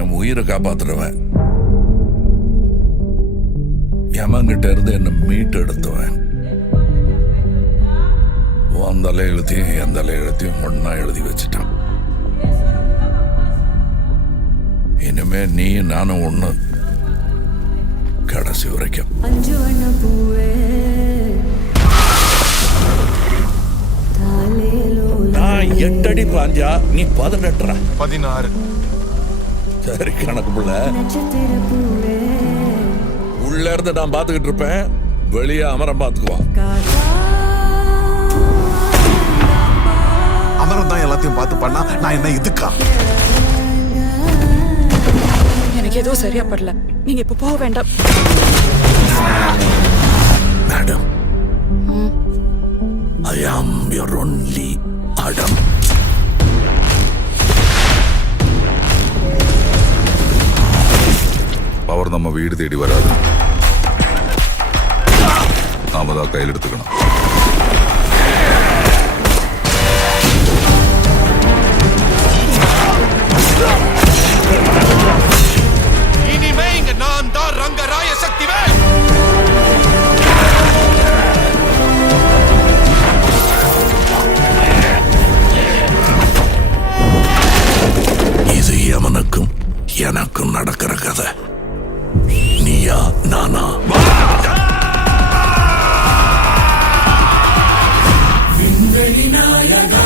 என் உயிரை காப்பாத்துறவன், யமங்கிட்ட இருந்து என்ன மீட்டு எடுத்துவேன். உன் தலை எழுத்தையும் என் தலை எழுத்தையும் ஒன்னா எழுதி வச்சுட்டான். இனிமே நீ நானும் ஒண்ணு, கடைசி வரைக்கும். நான் 8 அடி பாஞ்சா நீ 18, 16. சரி கணக்கு புள்ள. உள்ள இருந்து நான் பாத்துக்கிட்டு இருப்பேன், வெளியே அமரம் பாத்துக்குவான். அமரம் தான் எல்லாத்தையும் பார்த்து பண்ணா நான் என்ன இதுக்கா? எனக்கு எதுவும் சரியா படல, நீங்க இப்ப போக வேண்டாம். Madam, I am your only Adam. Power நம்ம வீடு தேடி வராது, நாம தான் கையில் எடுத்துக்கணும். இனிமே இங்க நான் தான் ரங்கராய சக்திவேல். இது யமனுக்கும் எனக்கும் நடக்கிற கதை. நீயா நானா? விண்வெளி நாயகா.